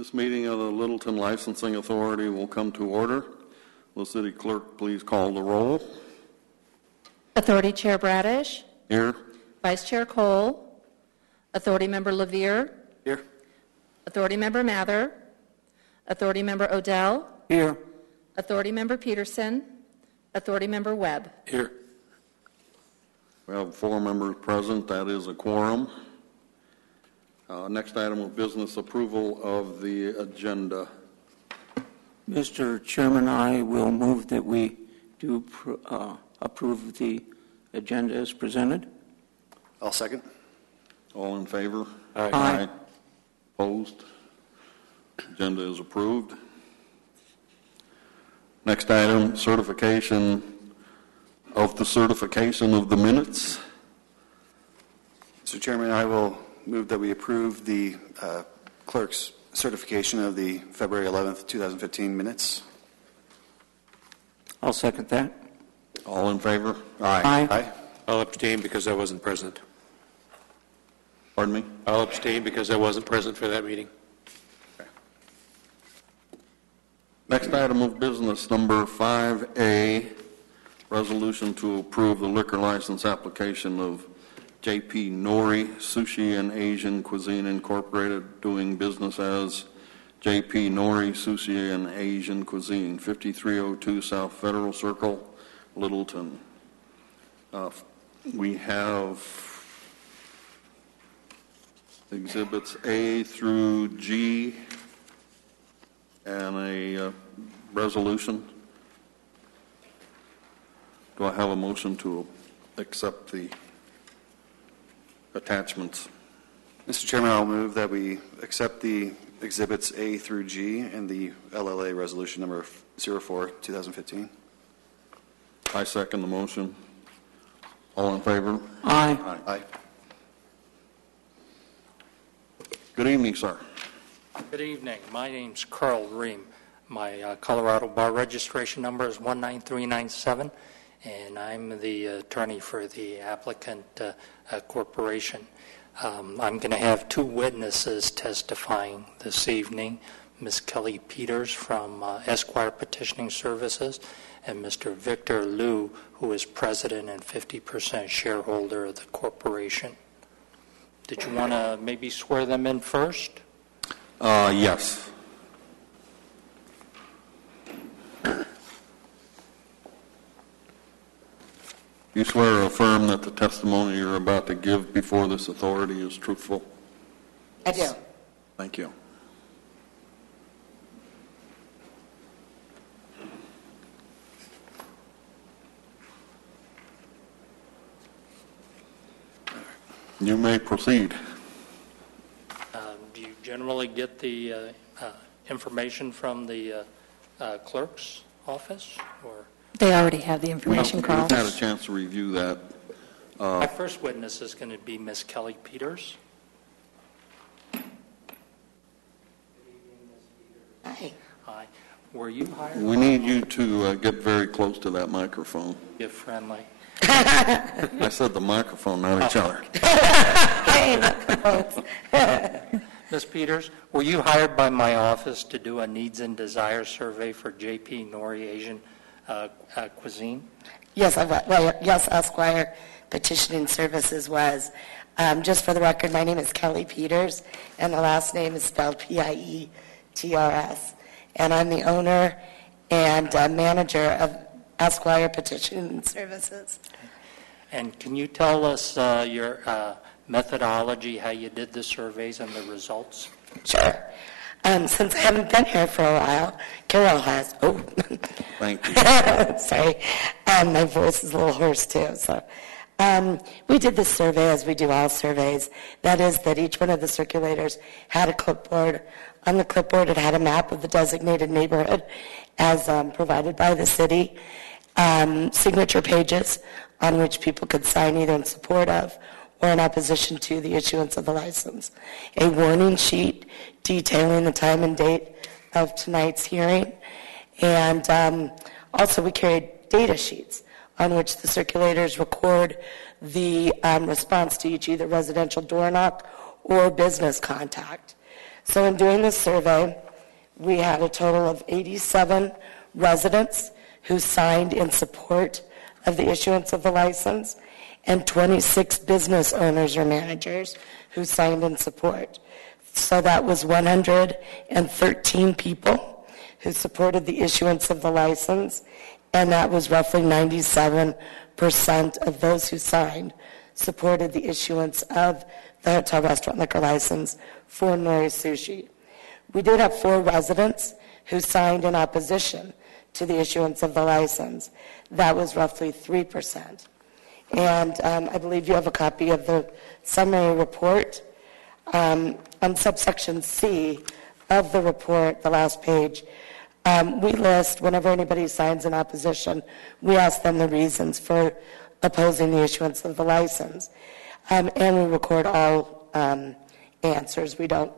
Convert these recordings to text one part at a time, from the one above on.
This meeting of the Littleton Licensing Authority will come to order. Will the city clerk please call the roll? Authority Chair Bradish. Here. Vice Chair Cole. Authority Member Levere. Here. Authority Member Mather. Authority Member Odell. Here. Authority Member Peterson. Authority Member Webb. Here. We have 4 members present. That is a quorum. Next item of business, approval of the agenda. Mr. Chairman, I will move that we do approve the agenda as presented. I'll second. All in favor? Aye. Aye. Opposed? Agenda is approved. Next item, certification of the minutes. Mr. Chairman, I will move that we approve the clerk's certification of the February 11th, 2015 minutes. I'll second that. All in favor? Aye. Aye. I'll abstain because I wasn't present. Pardon me? I'll abstain because I wasn't present for that meeting. Next item of business, number 5A, resolution to approve the liquor license application of J.P. Nori Sushi and Asian Cuisine Incorporated, doing business as J.P. Nori Sushi and Asian Cuisine, 5302 South Federal Circle, Littleton. We have exhibits A through G and a resolution. Do I have a motion to accept the attachments? Mr. Chairman, I'll move that we accept the exhibits A through G and the LLA resolution number 04, 2015. I second the motion. All in favor? Aye. Aye. Good evening, sir. Good evening. My name's Carl Ream. My Colorado bar registration number is 19397, and I'm the attorney for the applicant corporation. I'm going to have 2 witnesses testifying this evening, Ms. Kelly Peters from Esquire Petitioning Services, and Mr. Victor Liu, who is president and 50% shareholder of the corporation. Did you want to maybe swear them in first? Yes. You swear or affirm that the testimony you're about to give before this authority is truthful? I do. Thank you. You may proceed. Do you generally get the information from the clerk's office? Or They already have the information, Carl. We've had a chance to review that. my first witness is going to be Ms. Kelly Peters. Hi. Hi. Were you hired? We need you to get very close to that microphone. Get friendly. I said the microphone, not each other. Ms. Peters, were you hired by my office to do a needs and desire survey for J.P. Nori Asian Cuisine? Yes, yes, Esquire Petitioning Services was. Just for the record, my name is Kelly Peters, and the last name is spelled Pietrs. And I'm the owner and manager of Esquire Petitioning Services. And can you tell us your methodology, how you did the surveys and the results? Sure. Since I haven't been here for a while, Carol has. Oh. Thank you. Sorry. My voice is a little hoarse, too. So, we did this survey as we do all surveys. That is that each one of the circulators had a clipboard. On the clipboard, it had a map of the designated neighborhood as provided by the city, signature pages on which people could sign either in support of or in opposition to the issuance of the license, a warning sheet detailing the time and date of tonight's hearing, and also we carried data sheets on which the circulators record the response to each either residential door knock or business contact. So in doing this survey, we had a total of 87 residents who signed in support of the issuance of the license, and 26 business owners or managers who signed in support. So that was 113 people who supported the issuance of the license, and that was roughly 97% of those who signed supported the issuance of the hotel restaurant liquor license for Nori Sushi. We did have 4 residents who signed in opposition to the issuance of the license. That was roughly 3%. And I believe you have a copy of the summary report. On subsection C of the report, the last page, we list, whenever anybody signs in opposition, we ask them the reasons for opposing the issuance of the license. And we record all answers. We don't,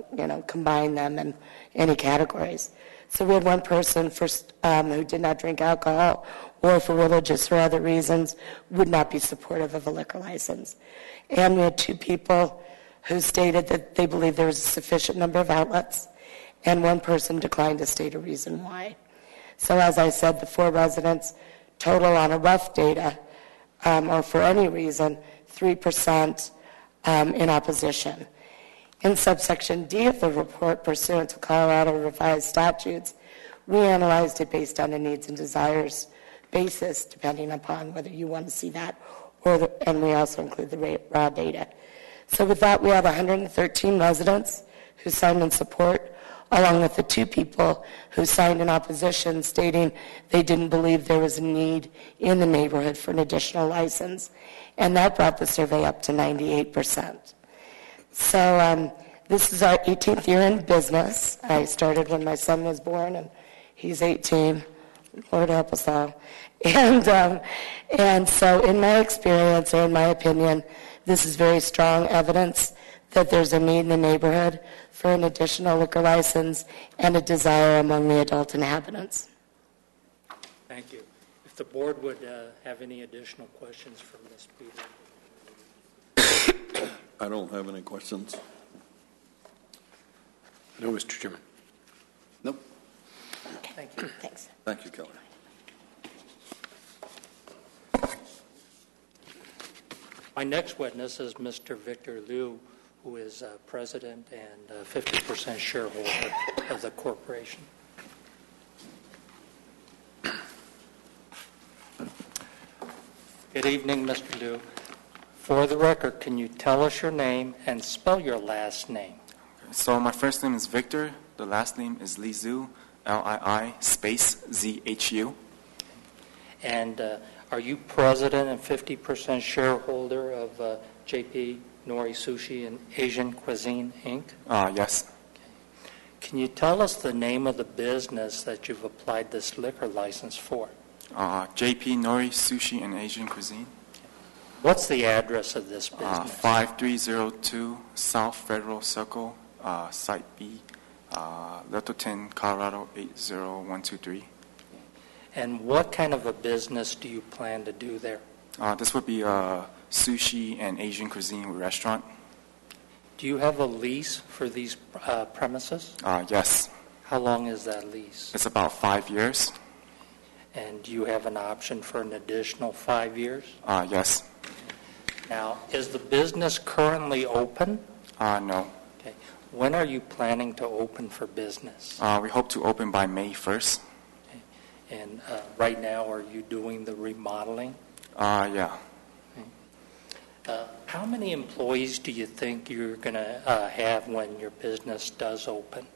combine them in any categories. So we had one person who did not drink alcohol or for religious or other reasons would not be supportive of a liquor license. And we had 2 people who stated that they believed there was a sufficient number of outlets, and one person declined to state a reason why. So as I said, the 4 residents total on a rough data, or for any reason, 3% in opposition. In subsection D of the report, pursuant to Colorado revised statutes, we analyzed it based on a needs and desires basis, depending upon whether you want to see that, and we also include the raw data. So with that, we have 113 residents who signed in support, along with the 2 people who signed in opposition, stating they didn't believe there was a need in the neighborhood for an additional license, and that brought the survey up to 98%. So this is our 18th year in business. I started when my son was born, and he's 18. Lord help us all. And so in my experience, or in my opinion, this is very strong evidence that there's a need in the neighborhood for an additional liquor license and a desire among the adult inhabitants. Thank you. If the board would have any additional questions for Ms. Peter. I don't have any questions. No, Mr. Chairman. Nope. Thank you. Thanks. Thank you, Kelly. My next witness is Mr. Victor Liu, who is president and 50% shareholder of the corporation. Good evening, Mr. Liu. For the record, can you tell us your name and spell your last name? So my first name is Victor. The last name is Li Zhu, Lii space ZHU. And are you president and 50% shareholder of JP Nori Sushi and Asian Cuisine, Inc.? Yes. Can you tell us the name of the business that you've applied this liquor license for? JP Nori Sushi and Asian Cuisine. What's the address of this business? 5302 South Federal Circle, Site B, Littleton, Colorado 80123. And what kind of a business do you plan to do there? This would be a sushi and Asian cuisine restaurant. Do you have a lease for these premises? Yes. How long is that lease? It's about 5 years. And do you have an option for an additional 5 years? Yes. Now, is the business currently open? No. Okay. When are you planning to open for business? We hope to open by May 1st. Okay. And right now, are you doing the remodeling? Yeah. Okay. How many employees do you think you're going to have when your business does open?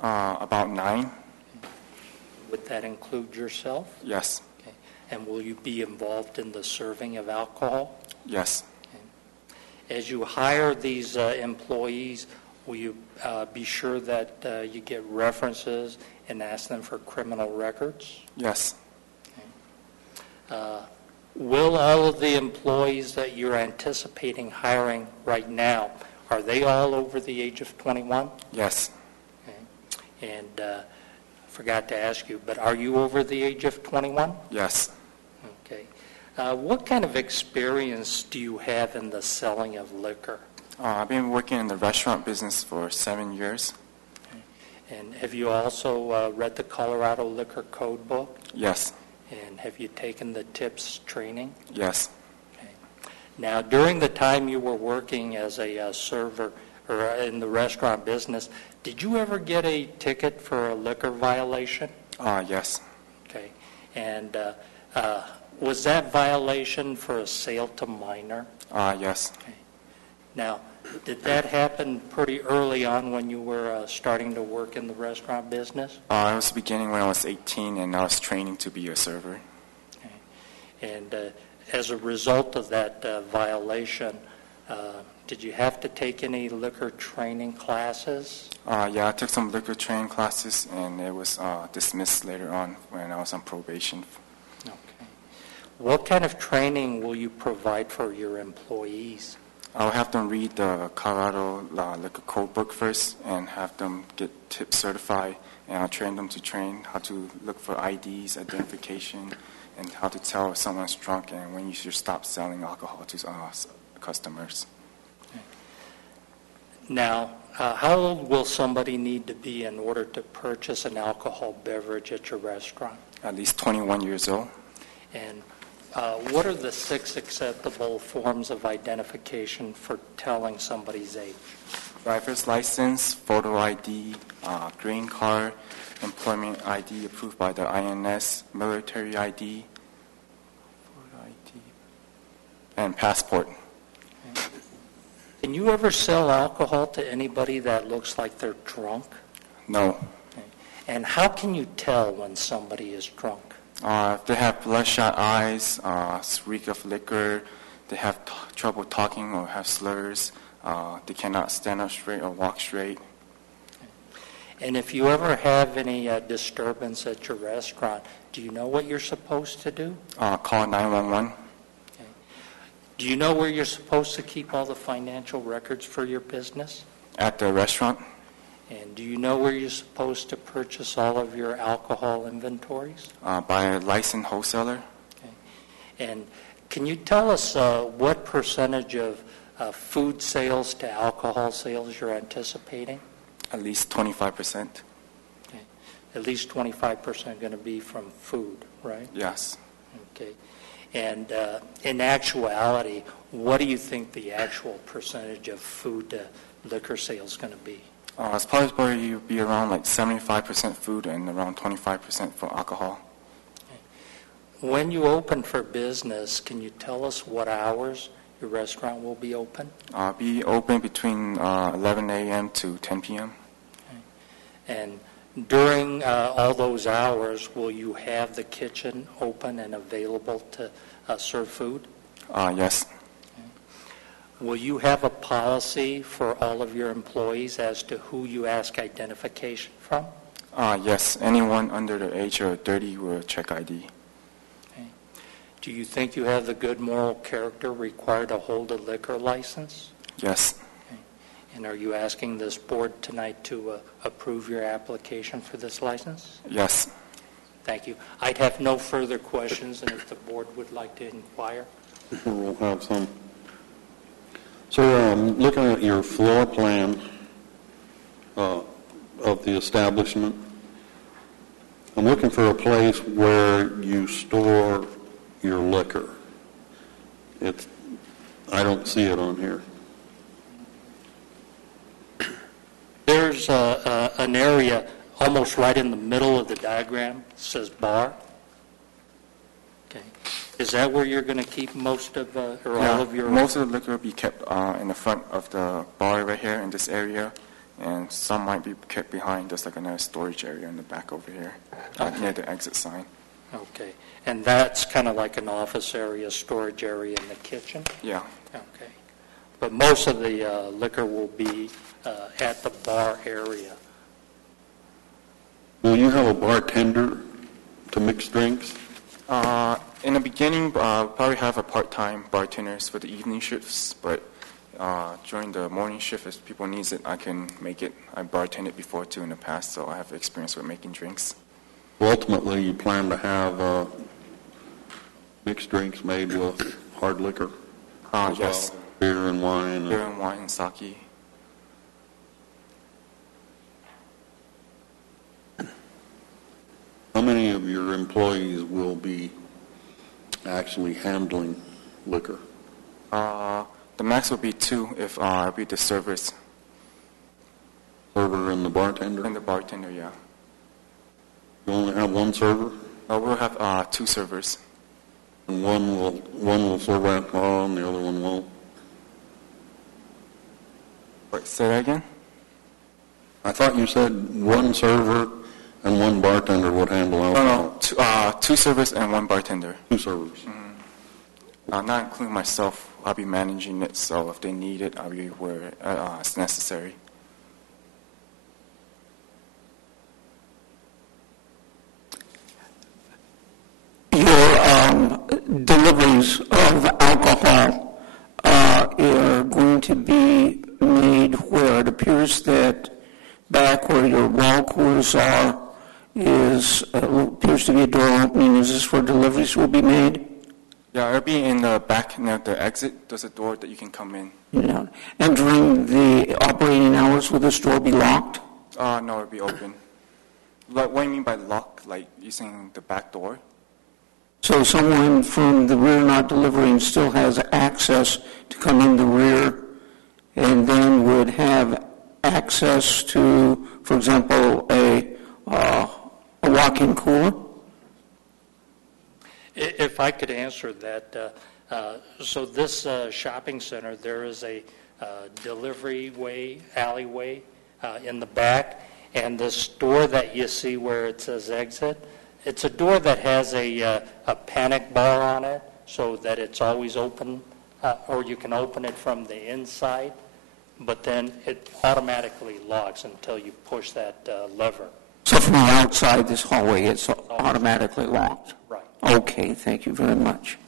About 9. Would that include yourself? Yes. Okay. And will you be involved in the serving of alcohol? Yes. Okay. As you hire these employees, will you be sure that you get references and ask them for criminal records? Yes. Okay. Will all of the employees that you're anticipating hiring right now, are they all over the age of 21? Yes. Okay. And forgot to ask you, but are you over the age of 21? Yes. Okay. What kind of experience do you have in the selling of liquor? I've been working in the restaurant business for 7 years. And have you also read the Colorado Liquor Code book? Yes. And have you taken the TIPS training? Yes. Okay. Now, during the time you were working as a server or in the restaurant business, did you ever get a ticket for a liquor violation? Yes. Okay. And was that violation for a sale to minor? Yes. Okay. Now, did that happen pretty early on when you were starting to work in the restaurant business? I was beginning when I was 18, and I was training to be a server. Okay. And as a result of that violation, did you have to take any liquor training classes? Yeah, I took some liquor training classes, and it was dismissed later on when I was on probation. Okay. What kind of training will you provide for your employees? I'll have them read the Colorado Liquor Code book first and have them get tip certified, and I'll train them to train how to look for IDs, identification, and how to tell if someone's drunk and when you should stop selling alcohol to customers. Okay. Now, how old will somebody need to be in order to purchase an alcohol beverage at your restaurant? At least 21 years old. And what are the 6 acceptable forms of identification for telling somebody's age? Driver's license, photo ID, green card, employment ID approved by the INS, military ID, photo ID, and passport. Can you ever sell alcohol to anybody that looks like they're drunk? No. Okay. And how can you tell when somebody is drunk? If they have bloodshot eyes, reek of liquor, they have trouble talking or have slurs, they cannot stand up straight or walk straight. And if you ever have any disturbance at your restaurant, do you know what you're supposed to do? Call 911. Okay. Do you know where you're supposed to keep all the financial records for your business? At the restaurant. And do you know where you're supposed to purchase all of your alcohol inventories? By a licensed wholesaler. Okay. And can you tell us what percentage of food sales to alcohol sales you're anticipating? At least 25%. Okay. At least 25% going to be from food, right? Yes. Okay. And in actuality, what do you think the actual percentage of food to liquor sales is going to be? It's probably going to be around like 75% food and around 25% for alcohol. Okay. When you open for business, can you tell us what hours your restaurant will be open? Be open between 11 a.m. to 10 p.m. Okay. And during all those hours, will you have the kitchen open and available to serve food? Yes. Will you have a policy for all of your employees as to who you ask identification from? Yes. Anyone under the age of 30 will check ID. Okay. Do you think you have the good moral character required to hold a liquor license? Yes. Okay. And are you asking this board tonight to approve your application for this license? Yes. Thank you. I'd have no further questions, and if the board would like to inquire. We'll have some. So looking at your floor plan of the establishment, I'm looking for a place where you store your liquor. I don't see it on here. There's an area almost right in the middle of the diagram. It says bar. Okay. Is that where you're going to keep most of or all of your... Most of the liquor will be kept in the front of the bar right here in this area, and some might be kept behind. There's like another storage area in the back over here near the exit sign. Okay. And that's kind of like an office area, storage area in the kitchen? Yeah. Okay. But most of the liquor will be at the bar area. Will you have a bartender to mix drinks? In the beginning, probably have a part-time bartenders for the evening shifts, but during the morning shift, if people needs it, I can make it. I bartended before too in the past, so I have experience with making drinks. Ultimately, you plan to have mixed drinks made with hard liquor? Yes. Beer and wine? Beer and wine and sake. How many of your employees will be actually handling liquor? The max would be 2 if it'd be the servers Server and the bartender? and the bartender, yeah. You only have one server? We'll have 2 servers. And one will serve alcohol and the other one won't? Wait, say that again? I thought you said one server and one bartender would handle alcohol. No, 2 servers and 1 bartender. 2 servers. Not including myself. I'll be managing it, so if they need it, I'll be where it's necessary. Your deliveries of alcohol are going to be made where it appears that back where your wall coolers are appears to be a door opening. Is this where deliveries will be made? Yeah, it'll be in the back near the exit. There's a door that you can come in. Yeah. And during the operating hours, will this door be locked? No, it'll be open. Like, what do you mean by lock? Like using the back door? So someone from the rear not delivering still has access to come in the rear and then would have access to, for example, a walk-in cooler? If I could answer that, so this shopping center, there is a delivery alleyway in the back, and this door that you see where it says exit, it's a door that has a panic bar on it so that it's always open, or you can open it from the inside, but then it automatically locks until you push that lever. So from the outside this hallway, it's automatically locked? Right. Okay, thank you very much.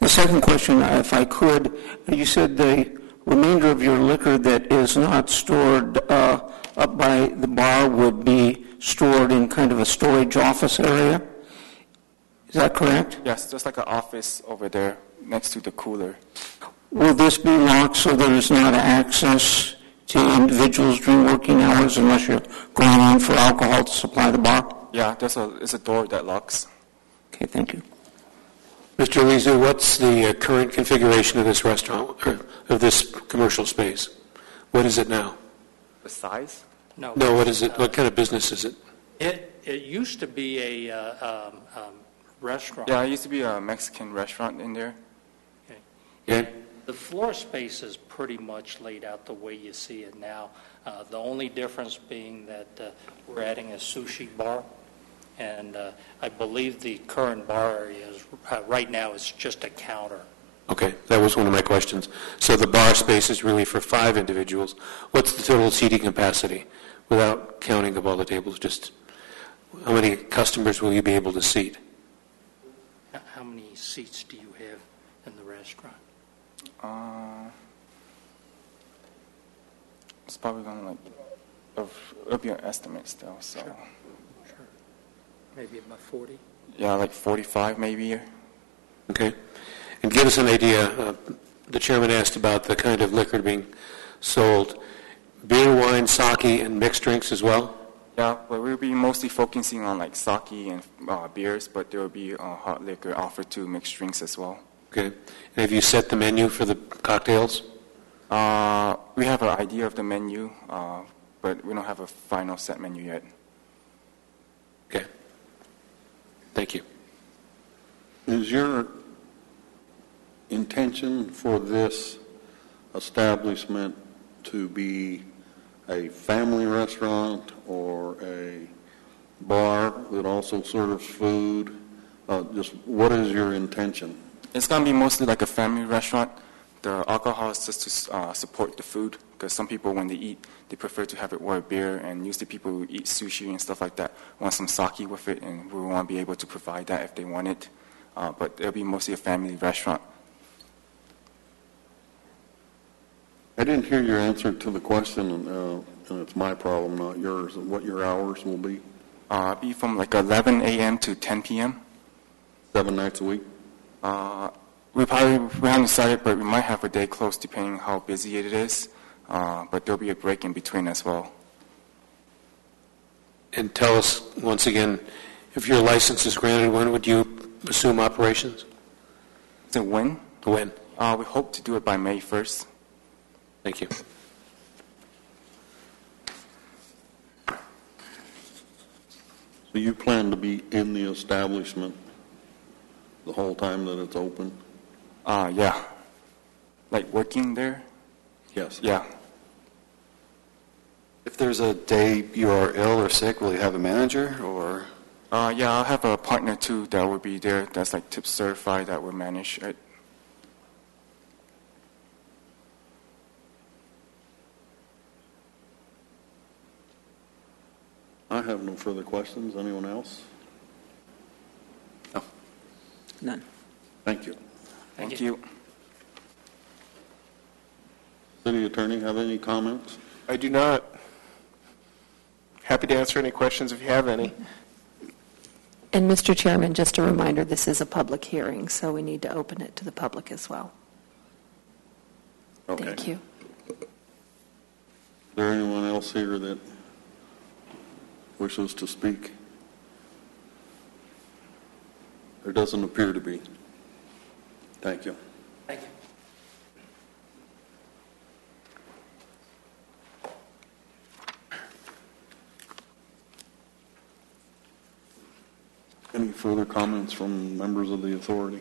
The second question, if I could, you said the remainder of your liquor that is not stored up by the bar would be stored in kind of a storage office area? Is that correct? Yes, there's like an office over there next to the cooler. Will this be locked so there is not access to individuals during working hours unless you're going in for alcohol to supply the bar? Yeah, there's a door that locks. Okay, thank you. Mr. Alizu, what's the current configuration of this restaurant, or of this commercial space? What is it now? The size? No, What is it? What kind of business is it? It used to be a restaurant. Yeah, it used to be a Mexican restaurant in there. Okay. The floor space is pretty much laid out the way you see it now. The only difference being that we're adding a sushi bar, and I believe the current bar area is, right now is just a counter. Okay, that was one of my questions. So the bar space is really for 5 individuals. What's the total seating capacity without counting of all the tables? Just how many customers will you be able to seat? How many seats do you have in the restaurant? It's probably going to it'll be an estimate still, so. Sure. Maybe about 40? Yeah, like 45 maybe. Okay. And give us an idea. The chairman asked about the kind of liquor being sold. Beer, wine, sake, and mixed drinks as well? Yeah, but we'll be mostly focusing on like sake and beers, but there will be hot liquor offered to mixed drinks as well. Okay. And have you set the menu for the cocktails? We have an idea of the menu, but we don't have a final set menu yet. Okay. Thank you. Is your intention for this establishment to be a family restaurant or a bar that also serves food? Just what is your intention? It's going to be mostly like a family restaurant. The alcohol is just to support the food, because some people, when they eat, they prefer to have it with a beer, and usually people who eat sushi and stuff like that want some sake with it, and we want to be able to provide that if they want it. But it'll be mostly a family restaurant. I didn't hear your answer to the question, and it's my problem, not yours, what your hours will be. It'll be from like 11 a.m. to 10 p.m. 7 nights a week? We haven't decided, but we might have a day close depending on how busy it is. But there'll be a break in between as well. And tell us, once again, If your license is granted, when would you assume operations? So when? When? We hope to do it by May 1st. Thank you. So you plan to be in the establishment the whole time that it's open? Yeah. Like working there? Yes. Yeah. If there's a day you are ill or sick, will you have a manager, or? Yeah, I'll have a partner too that will be there that's like tip certified that will manage it. I have no further questions. Anyone else? No. None. Thank you. Thank you. City Attorney, have any comments? I do not. Happy to answer any questions if you have any. And Mr. Chairman, just a reminder, this is a public hearing, so we need to open it to the public as well. Okay. Thank you. Is there anyone else here that wishes to speak? There doesn't appear to be. Thank you. Thank you. Any further comments from members of the authority?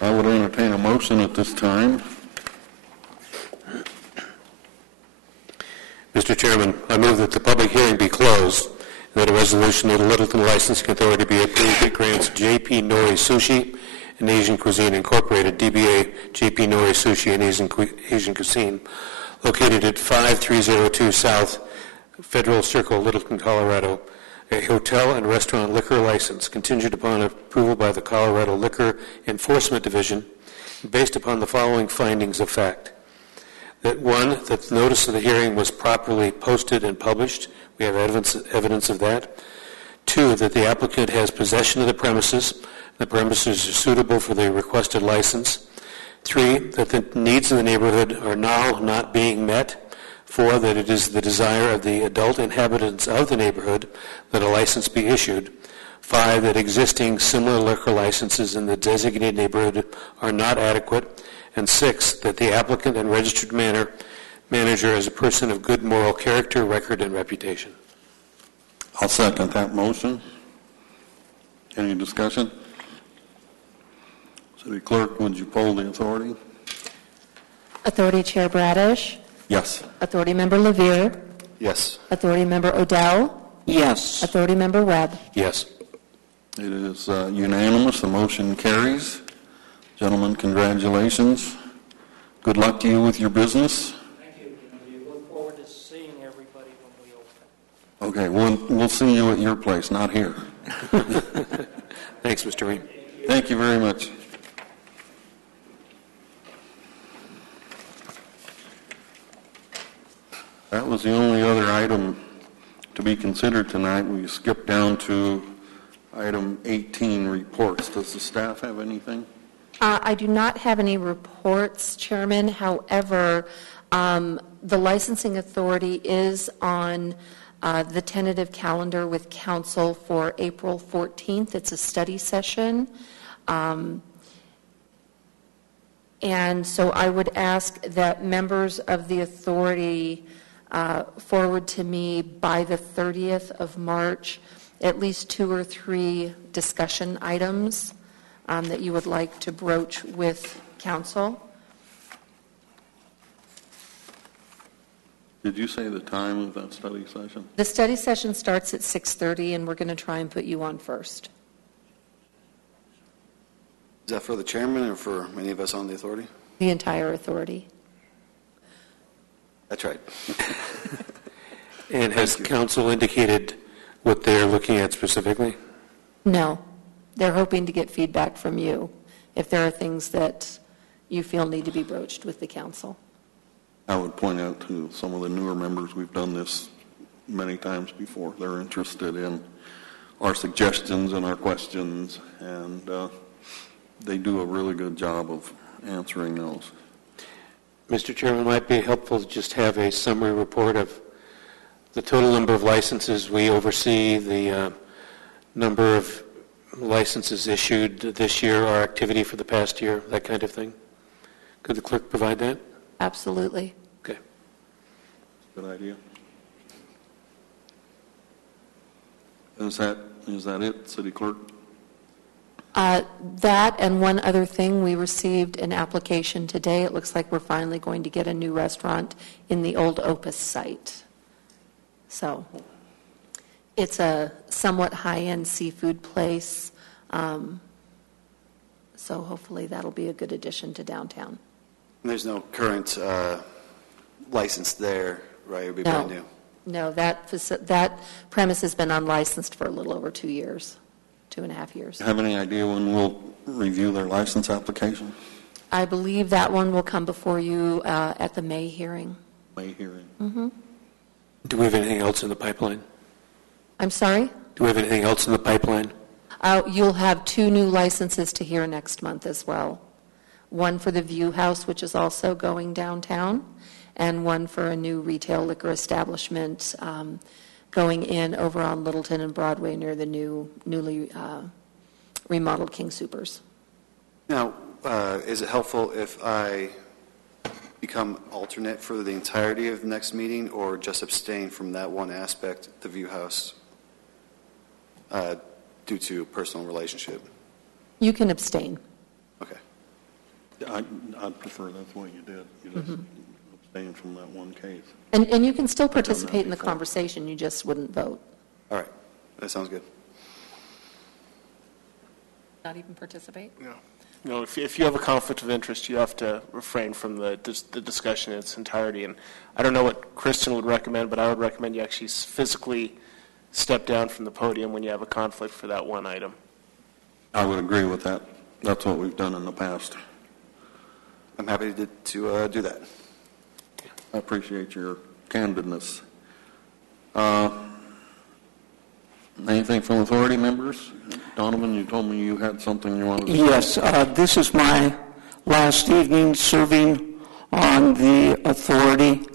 I would entertain a motion at this time. Mr. Chairman, I move that the public hearing be closed and that a resolution of the Littleton Licensing Authority be approved that grants J.P. Nori Sushi and Asian Cuisine Incorporated, DBA J.P. Nori Sushi and Asian Cuisine, located at 5302 South Federal Circle, Littleton, Colorado, a hotel and restaurant liquor license contingent upon approval by the Colorado Liquor Enforcement Division based upon the following findings of fact. That one, that the notice of the hearing was properly posted and published. We have evidence of that. Two, that the applicant has possession of the premises. The premises are suitable for the requested license. Three, that the needs of the neighborhood are now not being met. Four, that it is the desire of the adult inhabitants of the neighborhood that a license be issued. Five, that existing similar liquor licenses in the designated neighborhood are not adequate. And six, that the applicant and registered manager is a person of good moral character, record, and reputation. I'll second that motion. Any discussion? City Clerk, would you poll the authority? Authority Chair Bradish, Yes. Authority Member Levere, Yes. Authority Member Odell, Yes. Authority Member Webb. Yes. It is unanimous. The motion carries. Gentlemen, congratulations. Good luck to you with your business. Thank you. We look forward to seeing everybody when we open. Okay, we'll see you at your place, not here. Thanks, Mr. Ream. Thank you very much. That was the only other item to be considered tonight. We skipped down to item 18, reports. Does the staff have anything? I do not have any reports, Chairman. However, the licensing authority is on the tentative calendar with council for April 14th. It's a study session. And so I would ask that members of the authority forward to me by the 30th of March at least 2 or 3 discussion items that you would like to broach with council. Did you say the time of that study session? The study session starts at 6:30, and we're going to try and put you on first. Is that for the chairman or for any of us on the authority? The entire authority. That's right. And has council indicated what they're looking at specifically? No. They're hoping to get feedback from you if there are things that you feel need to be broached with the council. I would point out to some of the newer members, we've done this many times before. They're interested in our suggestions and our questions, and they do a really good job of answering those. Mr. Chairman, it might be helpful to just have a summary report of the total number of licenses we oversee, the number of licenses issued this year, our activity for the past year, that kind of thing? Could the clerk provide that? Absolutely. Okay. Good idea. Is that it, City Clerk? That and one other thing, we received an application today. It looks like we're finally going to get a new restaurant in the old Opus site. So it's a somewhat high-end seafood place. So hopefully that'll be a good addition to downtown. There's no current license there, right? It would be brand new. No, that premise has been unlicensed for a little over 2 years, 2.5 years. Have any idea when we'll review their license application? I believe that one will come before you at the May hearing. May hearing. Mm-hmm. Do we have anything else in the pipeline? I'm sorry? Do we have anything else in the pipeline? You'll have 2 new licenses to hear next month as well. One for the View House, which is also going downtown, and one for a new retail liquor establishment going in over on Littleton and Broadway near the newly remodeled King Soopers. Now, is it helpful if I become alternate for the entirety of the next meeting, or just abstain from that one aspect, the View House, due to personal relationship? You can abstain. Okay. I'd prefer that's what you did. You just abstained from that one case. And you can still participate in the conversation, you just wouldn't vote. All right. That sounds good. Not even participate? No, if you have a conflict of interest, you have to refrain from the discussion in its entirety. And I don't know what Kristen would recommend, but I would recommend you actually physically step down from the podium when you have a conflict for that one item. I would agree with that. That's what we've done in the past. I'm happy to do that. I appreciate your candidness. Anything from authority members? Donovan, you told me you had something you wanted to say. Yes, this is my last evening serving on the authority,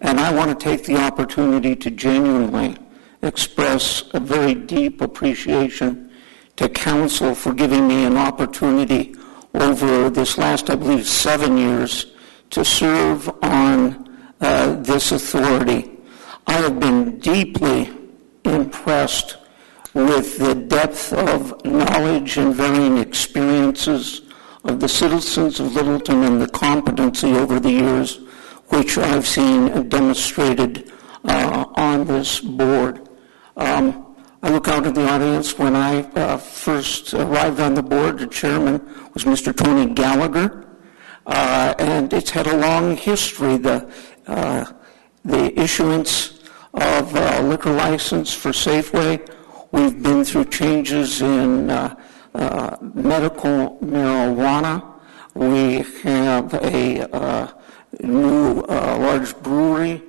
and I want to take the opportunity to genuinely express a very deep appreciation to council for giving me an opportunity over this last, I believe, 7 years to serve on this authority. I have been deeply impressed with the depth of knowledge and varying experiences of the citizens of Littleton and the competency over the years which I've seen demonstrated on this board. I look out at the audience. When I first arrived on the board, the chairman was Mr. Tony Gallagher, and it's had a long history. The issuance of a liquor license for Safeway. We've been through changes in medical marijuana. We have a new large brewery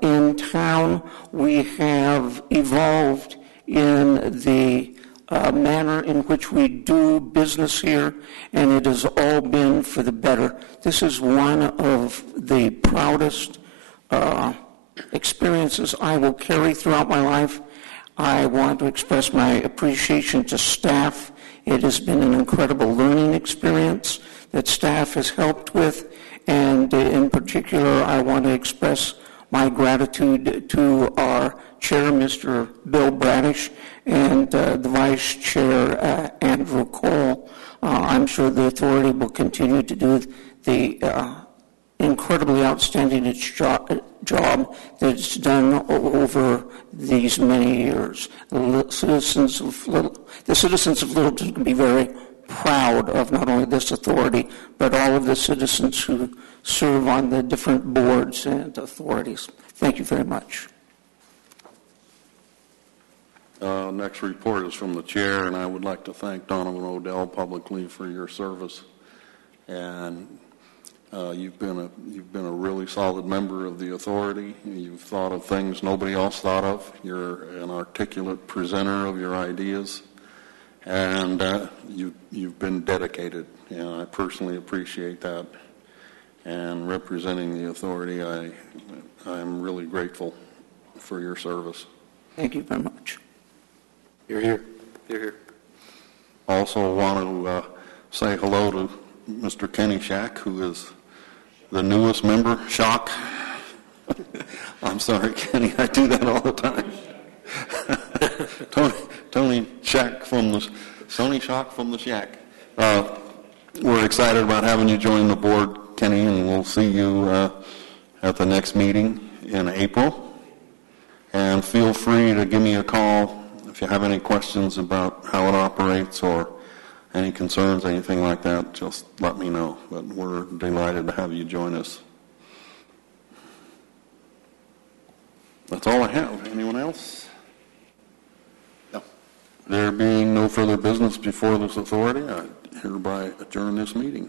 in town. We have evolved in the manner in which we do business here, and it has all been for the better. This is one of the proudest experiences I will carry throughout my life. I want to express my appreciation to staff. It has been an incredible learning experience that staff has helped with, and in particular, I want to express my gratitude to our chair, Mr. Bill Bradish, and the vice chair, Andrew Cole. I'm sure the authority will continue to do the incredibly outstanding job that it's done over these many years. The citizens of Littleton can be very proud of not only this authority, but all of the citizens who serve on the different boards and authorities. Thank you very much. Next report is from the chair, and I would like to thank Donovan Odell publicly for your service. And you've been a really solid member of the authority. You've thought of things nobody else thought of. You're an articulate presenter of your ideas, and you've been dedicated. And I personally appreciate that. And representing the authority, I'm really grateful for your service. Thank you very much. You're here. Here, here. Also want to say hello to Mr. Kenny Shack, who is the newest member. Shock. I'm sorry, Kenny, I do that all the time. Tony Shack from the Shack. We're excited about having you join the board, Kenny, and we'll see you at the next meeting in April. And feel free to give me a call if you have any questions about how it operates or any concerns, anything like that. Just let me know. But we're delighted to have you join us. That's all I have. Anyone else? No. There being no further business before this authority, I hereby adjourn this meeting.